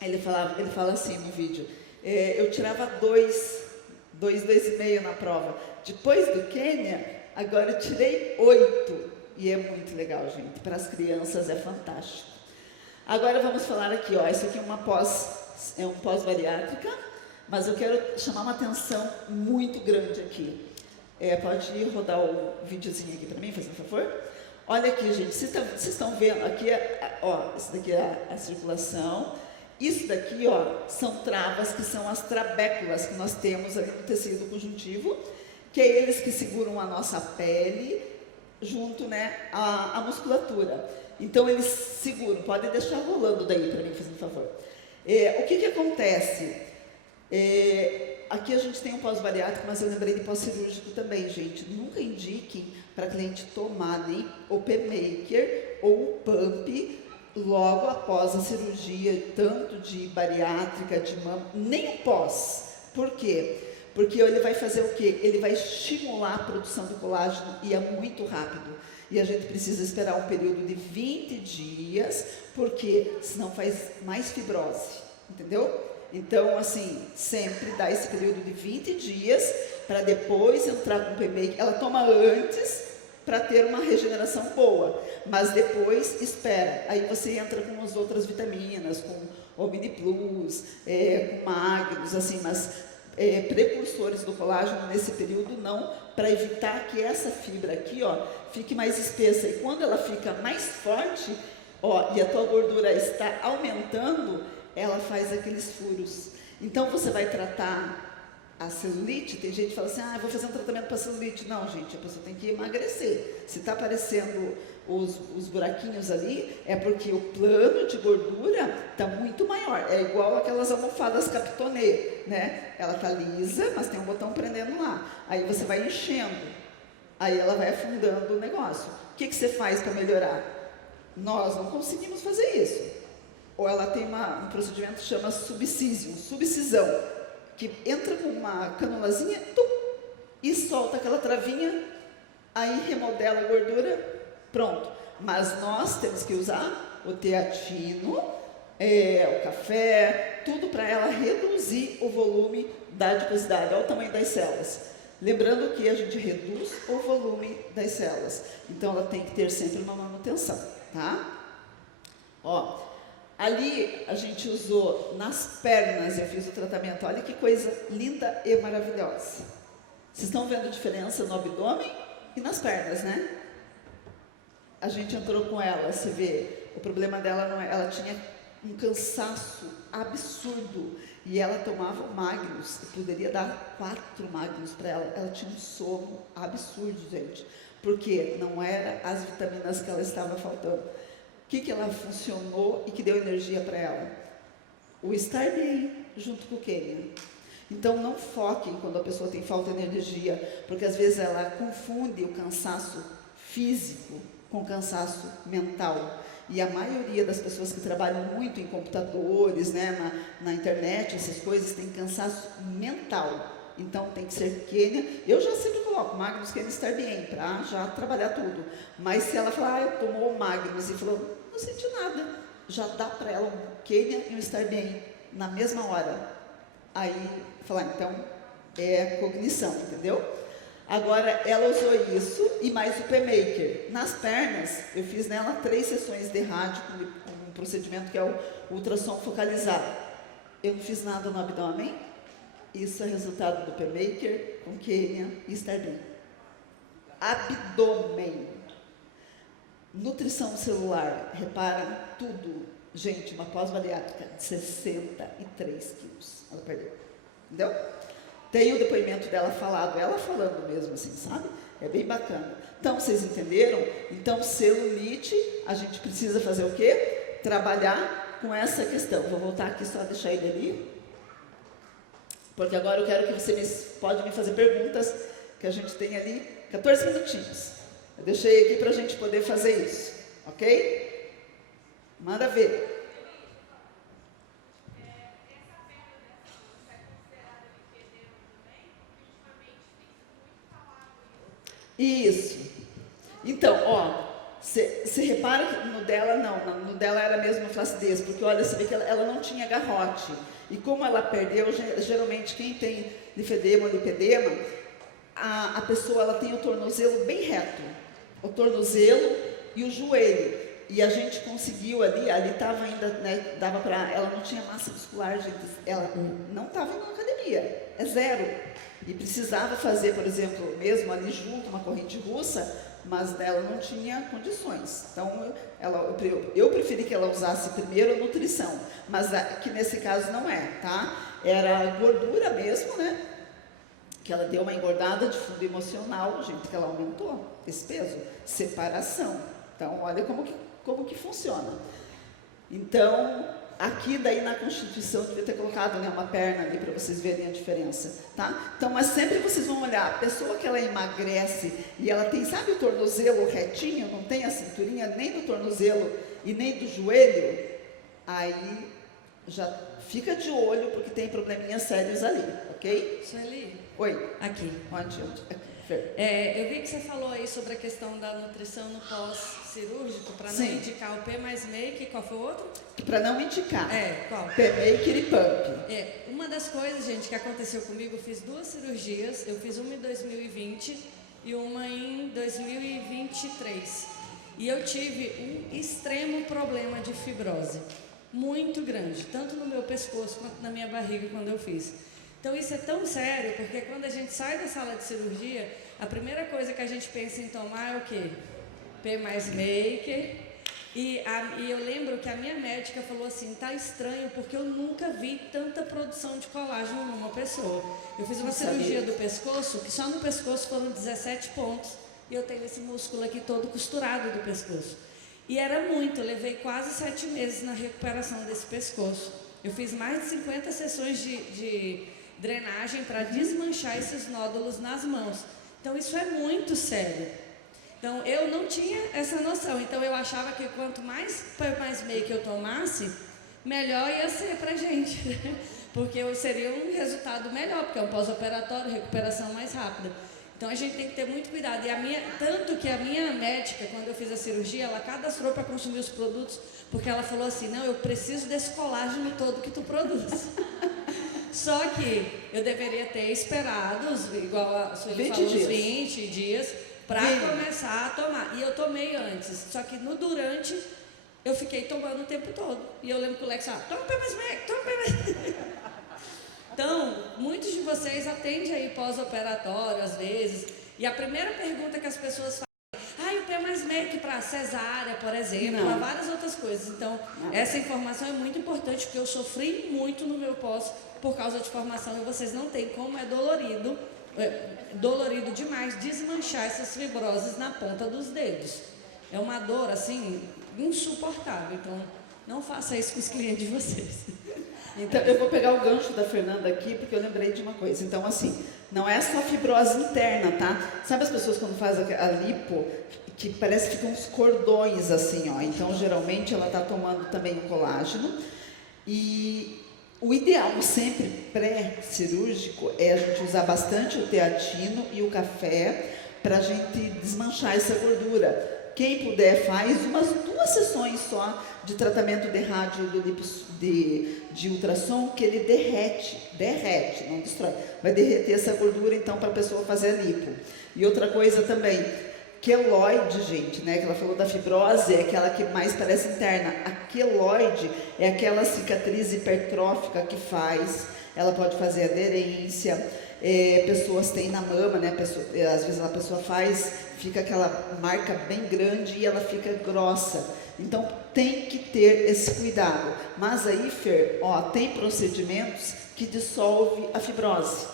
ele fala assim no vídeo, eu tirava 2,5 na prova. Depois do Quênia, agora eu tirei 8. E é muito legal, gente. Para as crianças é fantástico. Agora vamos falar aqui, ó. Isso aqui é um pós-bariátrica. Mas eu quero chamar uma atenção muito grande aqui. Pode rodar o videozinho aqui para mim, fazendo favor? Olha aqui, gente, vocês estão vendo, aqui, ó, isso daqui é a circulação, isso daqui, ó, são travas, que são as trabéculas que nós temos ali no tecido conjuntivo, que é eles que seguram a nossa pele, junto, né, à musculatura. Então, eles seguram, podem deixar rolando daí para mim, fazendo favor. O que acontece? Aqui a gente tem um pós-bariátrico, mas eu lembrei de pós-cirúrgico também, gente. Nunca indiquem para cliente tomar nem o P-Maker ou o Pump logo após a cirurgia, tanto de bariátrica, de mama, nem o pós. Por quê? Porque ele vai fazer o quê? Ele vai estimular a produção do colágeno e é muito rápido. E a gente precisa esperar um período de 20 dias, porque senão faz mais fibrose, entendeu? Então, assim, sempre dá esse período de 20 dias para depois entrar com o PMake. Ela toma antes para ter uma regeneração boa, mas depois espera. Aí você entra com as outras vitaminas, com Omni Plus, com Magnus, assim, mas precursores do colágeno nesse período não, para evitar que essa fibra aqui, ó, fique mais espessa. E quando ela fica mais forte, ó, e a tua gordura está aumentando, ela faz aqueles furos. Então você vai tratar a celulite. Tem gente que fala assim, ah, eu vou fazer um tratamento para celulite. Não, gente, a pessoa tem que emagrecer. Se está aparecendo os buraquinhos ali, é porque o plano de gordura está muito maior. É igual aquelas almofadas Capitonê, né? Ela está lisa, mas tem um botão prendendo lá. Aí você vai enchendo. Aí ela vai afundando o negócio. O que você faz para melhorar? Nós não conseguimos fazer isso. Ou ela tem um procedimento que chama subcisão, que entra com uma canulazinha e solta aquela travinha, aí remodela a gordura, pronto. Mas nós temos que usar o teatino, o café, tudo para ela reduzir o volume da adiposidade. Olha o tamanho das células. Lembrando que a gente reduz o volume das células. Então ela tem que ter sempre uma manutenção, tá? Ó, ali a gente usou nas pernas, eu fiz o tratamento. Olha que coisa linda e maravilhosa. Vocês estão vendo a diferença no abdômen e nas pernas, né? A gente entrou com ela, você vê, o problema dela não é, ela tinha um cansaço absurdo e ela tomava Magnus, eu poderia dar 4 Magnus para ela. Ela tinha um sono absurdo, gente, porque não era as vitaminas que ela estava faltando. O que ela funcionou e que deu energia para ela? O estar bem junto com o Kenia. Então não foquem quando a pessoa tem falta de energia, porque às vezes ela confunde o cansaço físico com cansaço mental. E a maioria das pessoas que trabalham muito em computadores, né, na internet, essas coisas, tem cansaço mental. Então tem que ser Kenia. Eu já sempre coloco Magnus, Kenia, Estar Bem, para já trabalhar tudo. Mas se ela falar, tomou o Magnus e falou, não senti nada, já dá para ela um Kenia e um Estar Bem na mesma hora. Aí, falar, então, é cognição, entendeu? Agora, ela usou isso e mais o P-Maker. Nas pernas, eu fiz nela 3 sessões de rádio com um procedimento que é o ultrassom focalizado. Eu não fiz nada no abdômen. Isso é resultado do P-Maker com Kenia e Estar Bem. Abdômen. Nutrição celular. Repara tudo. Gente, uma pós-bariátrica de 63 quilos. Ela perdeu. Entendeu? Tem o depoimento dela falado, ela falando mesmo assim, sabe? É bem bacana. Então, vocês entenderam? Então, celulite, a gente precisa fazer o quê? Trabalhar com essa questão. Vou voltar aqui só deixar ele ali. Porque agora eu quero que você pode me fazer perguntas, que a gente tem ali 14 minutinhos. Eu deixei aqui para a gente poder fazer isso, ok? Manda ver. Isso. Então, ó, você repara que no dela não, no dela era mesmo flacidez, porque olha, você vê que ela não tinha garrote. E como ela perdeu, geralmente quem tem linfedema ou lipedema, a pessoa ela tem o tornozelo bem reto, o tornozelo e o joelho. E a gente conseguiu ali estava ainda, né, dava para, ela não tinha massa muscular, gente, ela não estava indo na academia, é 0. E precisava fazer, por exemplo, mesmo ali junto, uma corrente russa, mas ela não tinha condições. Então, eu preferi que ela usasse primeiro a nutrição, mas que nesse caso não é, tá? Era gordura mesmo, né? Que ela deu uma engordada de fundo emocional, gente, que ela aumentou esse peso. Separação. Então, olha como que funciona. Então, aqui daí na Constituição devia ter colocado, né, uma perna ali para vocês verem a diferença, tá? Então, mas sempre vocês vão olhar, a pessoa que ela emagrece e ela tem, sabe o tornozelo retinho, não tem a cinturinha nem do tornozelo e nem do joelho, aí já fica de olho porque tem probleminhas sérios ali, ok? Sueli? Oi. Aqui. Onde? Aqui. Fer. Eu vi que você falou aí sobre a questão da nutrição no pós-cirúrgico, para não indicar o P mais Make, qual foi o outro? Para não indicar. Qual? P Maker e Pump. Uma das coisas, gente, que aconteceu comigo, eu fiz 2 cirurgias, eu fiz uma em 2020 e uma em 2023. E eu tive um extremo problema de fibrose, muito grande, tanto no meu pescoço quanto na minha barriga quando eu fiz. Então isso é tão sério, porque quando a gente sai da sala de cirurgia, a primeira coisa que a gente pensa em tomar é o quê? P mais Maker. E eu lembro que a minha médica falou assim, tá estranho, porque eu nunca vi tanta produção de colágeno numa pessoa. Eu fiz uma cirurgia do pescoço, que só no pescoço foram 17 pontos, e eu tenho esse músculo aqui todo costurado do pescoço. E era muito, eu levei quase 7 meses na recuperação desse pescoço. Eu fiz mais de 50 sessões de drenagem para desmanchar esses nódulos nas mãos. Então isso é muito sério. Então eu não tinha essa noção. Então eu achava que quanto mais Make eu tomasse, melhor ia ser pra gente. Porque seria um resultado melhor, porque é um pós-operatório, recuperação mais rápida. Então a gente tem que ter muito cuidado. Tanto que a minha médica, quando eu fiz a cirurgia, ela cadastrou para consumir os produtos, porque ela falou assim, não, eu preciso desse colágeno todo que tu produz. Só que eu deveria ter esperado, igual a Sueli falou, uns 20 dias, para começar a tomar. E eu tomei antes, só que no durante eu fiquei tomando o tempo todo. E eu lembro que o Lex falava, toma P mais Make, toma P mais Make. Então, muitos de vocês atendem aí pós-operatório, às vezes, e a primeira pergunta que as pessoas fazem, o P mais Make para cesárea, por exemplo, para várias outras coisas. Então, essa informação é muito importante, porque eu sofri muito no meu pós por causa de formação, e vocês não têm como é dolorido demais desmanchar essas fibroses na ponta dos dedos. É uma dor, assim, insuportável. Então, não faça isso com os clientes de vocês. Então, eu vou pegar o gancho da Fernanda aqui, porque eu lembrei de uma coisa. Então, assim, não é só fibrose interna, tá? Sabe as pessoas quando fazem a lipo, que parece que ficam uns cordões assim, ó. Então, geralmente, ela tá tomando também o colágeno. E o ideal sempre pré-cirúrgico é a gente usar bastante o teatino e o café para a gente desmanchar essa gordura. Quem puder faz umas 2 sessões só de tratamento de rádio de ultrassom, que ele derrete, não destrói, vai derreter essa gordura então para a pessoa fazer a lipo. E outra coisa também, queloide, gente, né, que ela falou da fibrose, é aquela que mais parece interna. A queloide é aquela cicatriz hipertrófica que faz, ela pode fazer aderência, pessoas têm na mama, né, às vezes a pessoa faz, fica aquela marca bem grande e ela fica grossa. Então tem que ter esse cuidado. Mas aí, Fer, tem procedimentos que dissolvem a fibrose,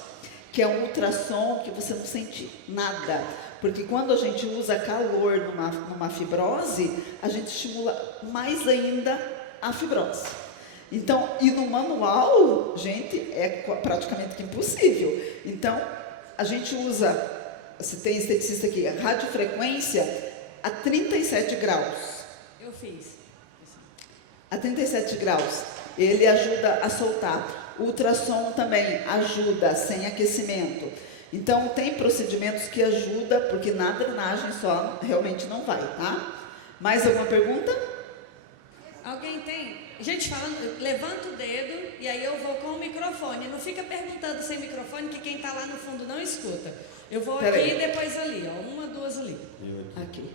que é um ultrassom que você não sente nada. Porque quando a gente usa calor numa fibrose, a gente estimula mais ainda a fibrose. Então, e no manual, gente, é praticamente impossível. Então, a gente usa, se tem esteticista aqui, a radiofrequência a 37 graus. Eu fiz. A 37 graus. Ele ajuda a soltar. O ultrassom também ajuda, sem aquecimento. Então, tem procedimentos que ajudam, porque na drenagem só realmente não vai, tá? Mais alguma pergunta? Alguém tem? Gente falando, levanta o dedo e aí eu vou com o microfone. Não fica perguntando sem microfone, que quem está lá no fundo não escuta. Eu vou aqui e depois ali, ó. 1, 2 ali. Aqui.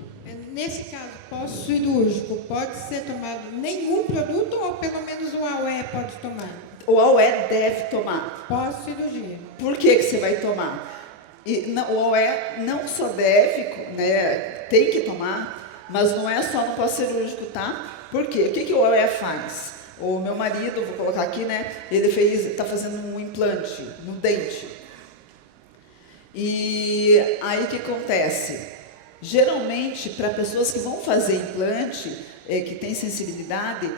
Nesse caso pós-cirúrgico, pode ser tomado nenhum produto ou pelo menos o AUE pode tomar? O AUE deve tomar. Pós-cirurgia. Por que você vai tomar? O AUE não só deve, né, tem que tomar, mas não é só no pós-cirúrgico, tá? Por quê? O que o AUE faz? O meu marido, vou colocar aqui, né, ele está fazendo um implante no dente. E aí o que acontece? Geralmente, para pessoas que vão fazer implante, que tem sensibilidade,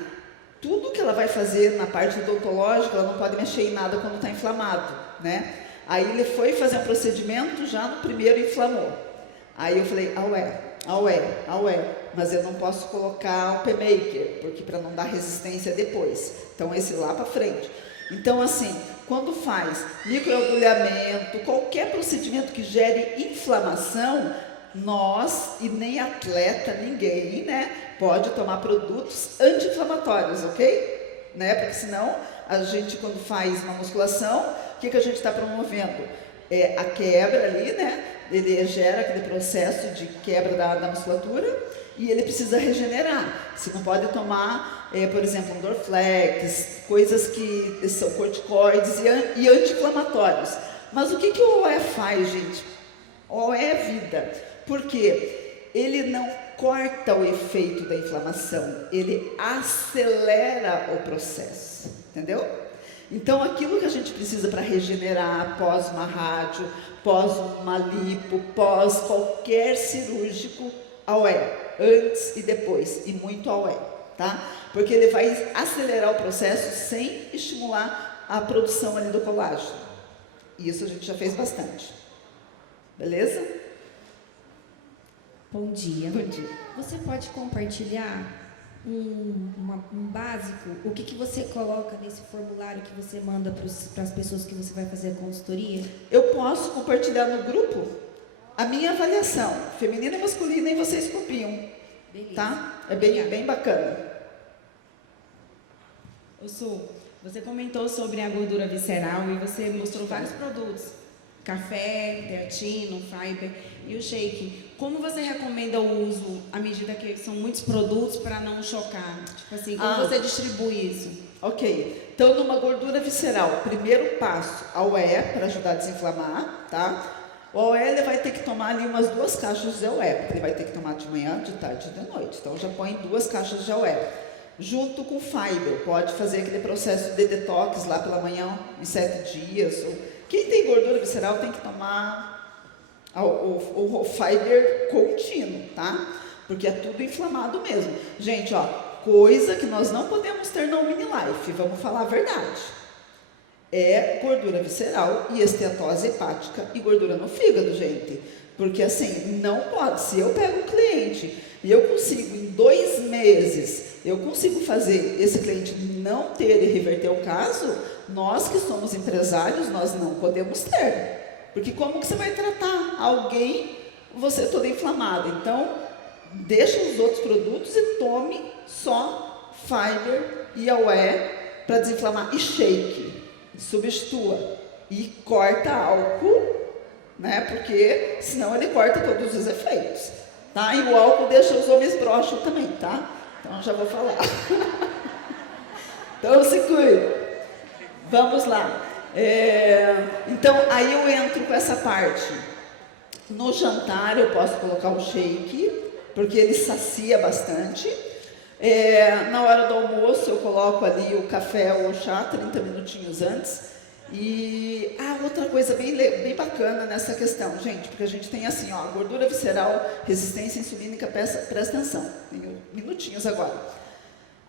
tudo que ela vai fazer na parte odontológica, ela não pode mexer em nada quando está inflamado, né? Aí ele foi fazer um procedimento, já no primeiro inflamou. Aí eu falei, mas eu não posso colocar o P-Maker, porque para não dar resistência depois. Então esse lá para frente. Então assim, quando faz microagulhamento, qualquer procedimento que gere inflamação, nós, e nem atleta, ninguém, né, pode tomar produtos anti-inflamatórios, ok? Né? Porque senão, a gente quando faz uma musculação, o que a gente está promovendo? A quebra ali, né? Ele gera aquele processo de quebra da musculatura e ele precisa regenerar. Você não pode tomar, por exemplo, um Dorflex, coisas que são corticoides e anti-inflamatórios. Mas o que o OE faz, gente? O OE é vida. Por quê? Ele não corta o efeito da inflamação, ele acelera o processo, entendeu? Então, aquilo que a gente precisa para regenerar pós uma rádio, pós uma lipo, pós qualquer cirúrgico, AOE, antes e depois, e muito AOE, tá? Porque ele vai acelerar o processo sem estimular a produção ali do colágeno. Isso a gente já fez bastante. Beleza? Bom dia. Bom dia. Você pode compartilhar um básico? O que você coloca nesse formulário que você manda para as pessoas que você vai fazer a consultoria? Eu posso compartilhar no grupo a minha avaliação, feminina e masculina, e vocês copiam. Beleza. Tá? É bem bacana. Ô Su, você comentou sobre a gordura visceral e você mostrou vários produtos. Café, creatina, fiber e o shake. Como você recomenda o uso à medida que são muitos produtos para não chocar? Tipo assim, como você distribui isso? Ok. Então, numa gordura visceral, primeiro passo, a OE, para ajudar a desinflamar, tá? O AOE, ele vai ter que tomar ali umas 2 caixas de AOE, porque ele vai ter que tomar de manhã, de tarde e de noite. Então, já põe 2 caixas de AOE. Junto com fiber, pode fazer aquele processo de detox lá pela manhã, em 7 dias. Quem tem gordura visceral tem que tomar o fiber contínuo, tá? Porque é tudo inflamado mesmo. Gente, ó, coisa que nós não podemos ter no Mini Life, vamos falar a verdade. É gordura visceral e esteatose hepática e gordura no fígado, gente. Porque assim, não pode. Se eu pego um cliente e eu consigo, em 2 meses, eu consigo fazer esse cliente não ter e reverter o caso, nós que somos empresários, nós não podemos ter. Porque como que você vai tratar alguém, você toda inflamada? Então, deixa os outros produtos e tome só fiber e AOE para desinflamar. E shake, substitua. E corta álcool, né? Porque senão ele corta todos os efeitos. Tá? E o álcool deixa os homens broxos também, tá? Então, já vou falar. Então, se cuide. Vamos lá. Então, aí eu entro com essa parte. No jantar, eu posso colocar o shake, porque ele sacia bastante. Na hora do almoço, eu coloco ali o café ou o chá, 30 minutinhos antes. E outra coisa bem bacana nessa questão, gente, porque a gente tem assim, ó, gordura visceral, resistência insulínica, presta atenção, tenho minutinhos agora.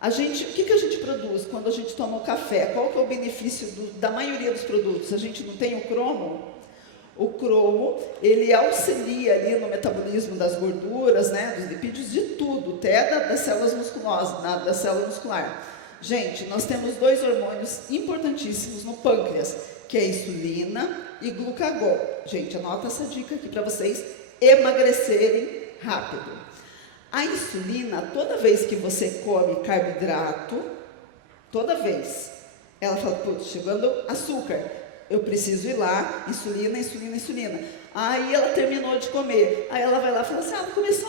O que a gente produz quando a gente toma o café? Qual que é o benefício da maioria dos produtos? A gente não tem o cromo? O cromo, ele auxilia ali no metabolismo das gorduras, né, dos lipídios, de tudo, até das células musculosas, da célula muscular. Gente, nós temos 2 hormônios importantíssimos no pâncreas, que é a insulina e glucagon. Gente, anota essa dica aqui para vocês emagrecerem rápido. A insulina, toda vez que você come carboidrato, toda vez, ela fala, putz, chegando açúcar, eu preciso ir lá, insulina. Aí ela terminou de comer, aí ela vai lá e fala assim, vou comer só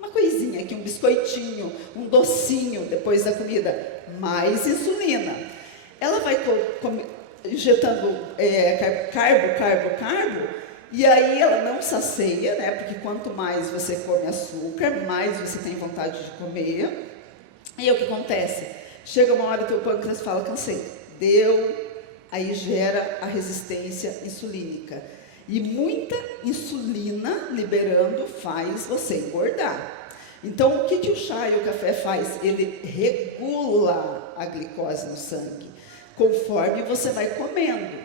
uma coisinha aqui, um biscoitinho, um docinho depois da comida, mais insulina. Ela vai injetando carbo, e aí ela não sacia, né? Porque quanto mais você come açúcar, mais você tem vontade de comer. E aí o que acontece? Chega uma hora que o pâncreas fala, cansei, deu, aí gera a resistência insulínica. E muita insulina liberando faz você engordar. Então, o que o chá e o café faz? Ele regula a glicose no sangue, conforme você vai comendo.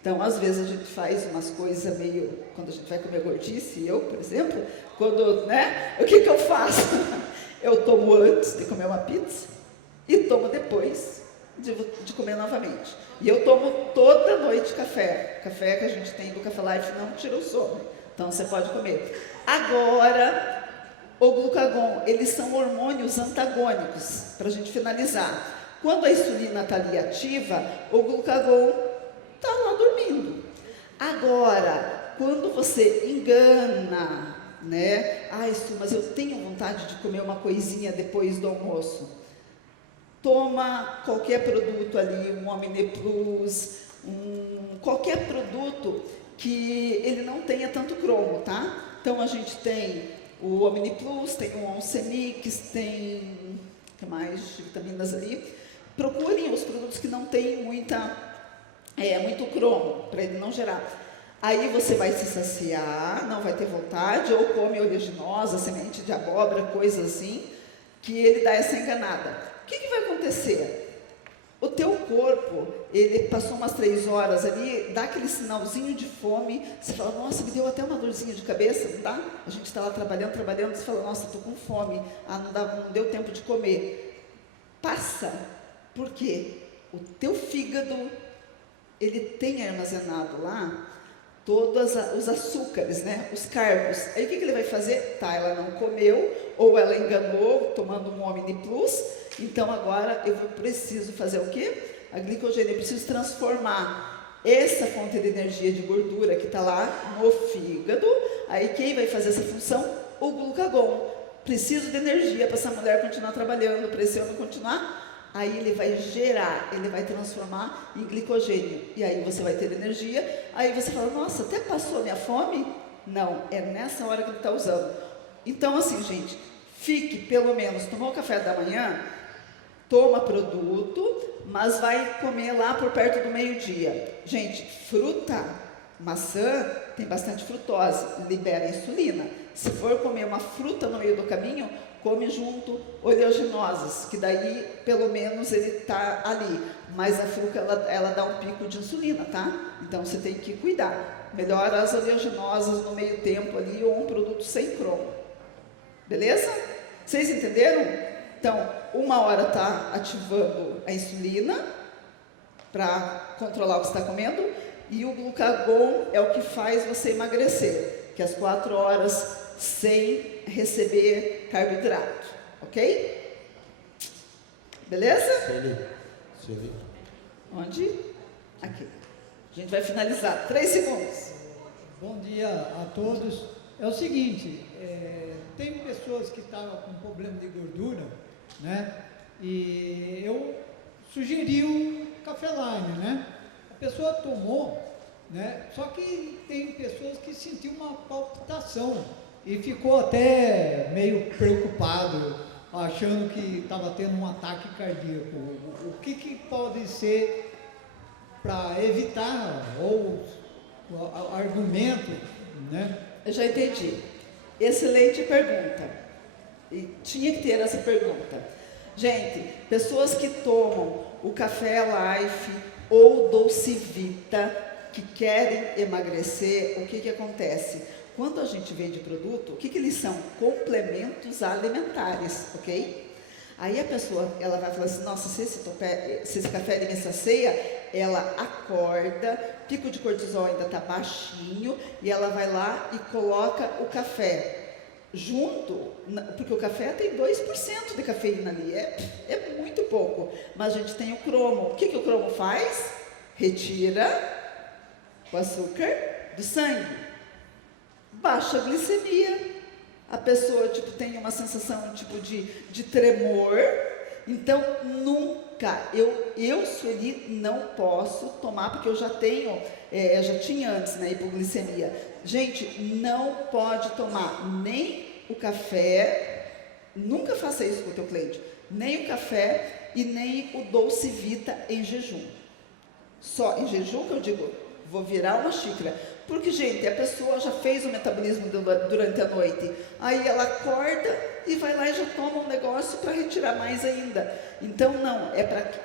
Então, às vezes, a gente faz umas coisas meio... Quando a gente vai comer gordice, eu, por exemplo, quando, né? O que eu faço? Eu tomo antes de comer uma pizza e tomo depois de comer novamente. E eu tomo toda noite café. Café que a gente tem do Café Life não tira o sono. Então, você pode comer. Agora, o glucagon, eles são hormônios antagônicos, para a gente finalizar. Quando a insulina está ali ativa, o glucagon está lá dormindo. Agora, quando você engana, né? Mas eu tenho vontade de comer uma coisinha depois do almoço. Toma qualquer produto ali, um Omni Plus, qualquer produto que ele não tenha tanto cromo, tá? Então, a gente tem o Omni Plus, tem o Onsemix, tem, o que mais, de vitaminas ali. Procurem os produtos que não têm muito cromo, para ele não gerar. Aí você vai se saciar, não vai ter vontade, ou come oleaginosa, semente de abóbora, coisa assim, que ele dá essa enganada. O que vai acontecer? O teu corpo, ele passou umas 3 horas ali, dá aquele sinalzinho de fome, você fala, nossa, me deu até uma dorzinha de cabeça, não dá? A gente está lá trabalhando, você fala, nossa, estou com fome, não deu tempo de comer. Passa, por quê? O teu fígado, ele tem armazenado lá todos os açúcares, né? Os carbos. Aí o que ele vai fazer? Tá, ela não comeu, ou ela enganou, tomando um Omni Plus, então agora eu preciso fazer o quê? A glicogênio, eu preciso transformar essa fonte de energia de gordura que está lá no fígado. Aí quem vai fazer essa função? O glucagon. Preciso de energia para essa mulher continuar trabalhando, para esse homem continuar. Aí ele vai gerar, ele vai transformar em glicogênio. E aí você vai ter energia. Aí você fala, nossa, até passou a minha fome? Não, é nessa hora que ele está usando. Então, assim, gente, fique pelo menos, tomou o café da manhã, toma produto, mas vai comer lá por perto do meio-dia. Gente, fruta, maçã, tem bastante frutose, libera insulina. Se for comer uma fruta no meio do caminho, come junto oleaginosas, que daí, pelo menos, ele está ali. Mas a fruta, ela dá um pico de insulina, tá? Então, você tem que cuidar. Melhor as oleaginosas no meio tempo ali, ou um produto sem cromo. Beleza? Vocês entenderam? Então, 1 hora está ativando a insulina, para controlar o que você está comendo, e o glucagon é o que faz você emagrecer, que é as 4 horas sem receber carboidrato, ok? Beleza? Sim. Onde? Aqui. A gente vai finalizar. 3 segundos. Bom dia a todos. É o seguinte, tem pessoas que estavam com problema de gordura, né? E eu sugeri o Café Line, né? A pessoa tomou, né? Só que tem pessoas que sentiu uma palpitação e ficou até meio preocupado, achando que estava tendo um ataque cardíaco. O que pode ser para evitar, ou argumento, né? Eu já entendi. Excelente pergunta. E tinha que ter essa pergunta. Gente, pessoas que tomam o Café Life ou Dolcivita, que querem emagrecer, o que acontece? Quando a gente vende produto, o que eles são? Complementos alimentares, ok? Aí a pessoa, ela vai falar assim, nossa, se esse café ele me sacia, ela acorda, pico de cortisol ainda está baixinho, e ela vai lá e coloca o café junto, porque o café tem 2% de cafeína ali, é muito pouco, mas a gente tem o cromo. O que o cromo faz? Retira o açúcar do sangue, baixa a glicemia, a pessoa tem uma sensação de tremor. Então nunca, eu Sueli não posso tomar, porque eu já tinha antes, né, hipoglicemia. Gente, não pode tomar nem o café, nunca faça isso com o teu cliente, nem o café e nem o Dolcivita em jejum. Só em jejum que eu digo, vou virar uma xícara, Porque, gente, a pessoa já fez o metabolismo durante a noite, aí ela acorda e vai lá e já toma um negócio para retirar mais ainda. Então, não,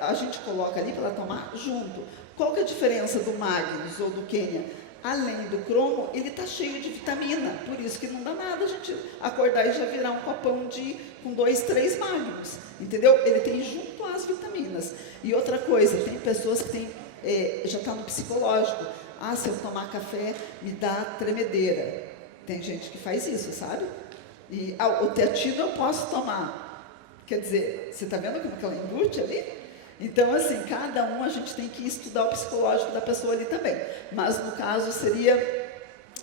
a gente coloca ali para ela tomar junto. Qual que é a diferença do Magnus ou do Quênia? Além do cromo, ele está cheio de vitamina, por isso que não dá nada a gente acordar e já virar um copão com 2, 3 Magnus, entendeu? Ele tem junto as vitaminas. E outra coisa, tem pessoas que têm, já está no psicológico. Ah, se eu tomar café, me dá tremedeira. Tem gente que faz isso, sabe? E o teatino eu posso tomar. Quer dizer, você está vendo como que ela embute ali? Então, assim, cada um a gente tem que estudar o psicológico da pessoa ali também. Mas, no caso, seria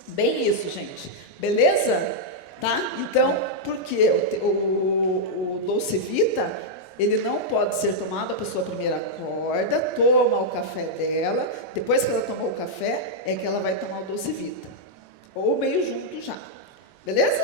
bem isso, gente. Beleza? Tá? Então, porque o Dolcevita, ele não pode ser tomado, a pessoa primeiro acorda, toma o café dela, depois que ela tomou o café, é que ela vai tomar o Dolcevita. Ou meio junto já. Beleza?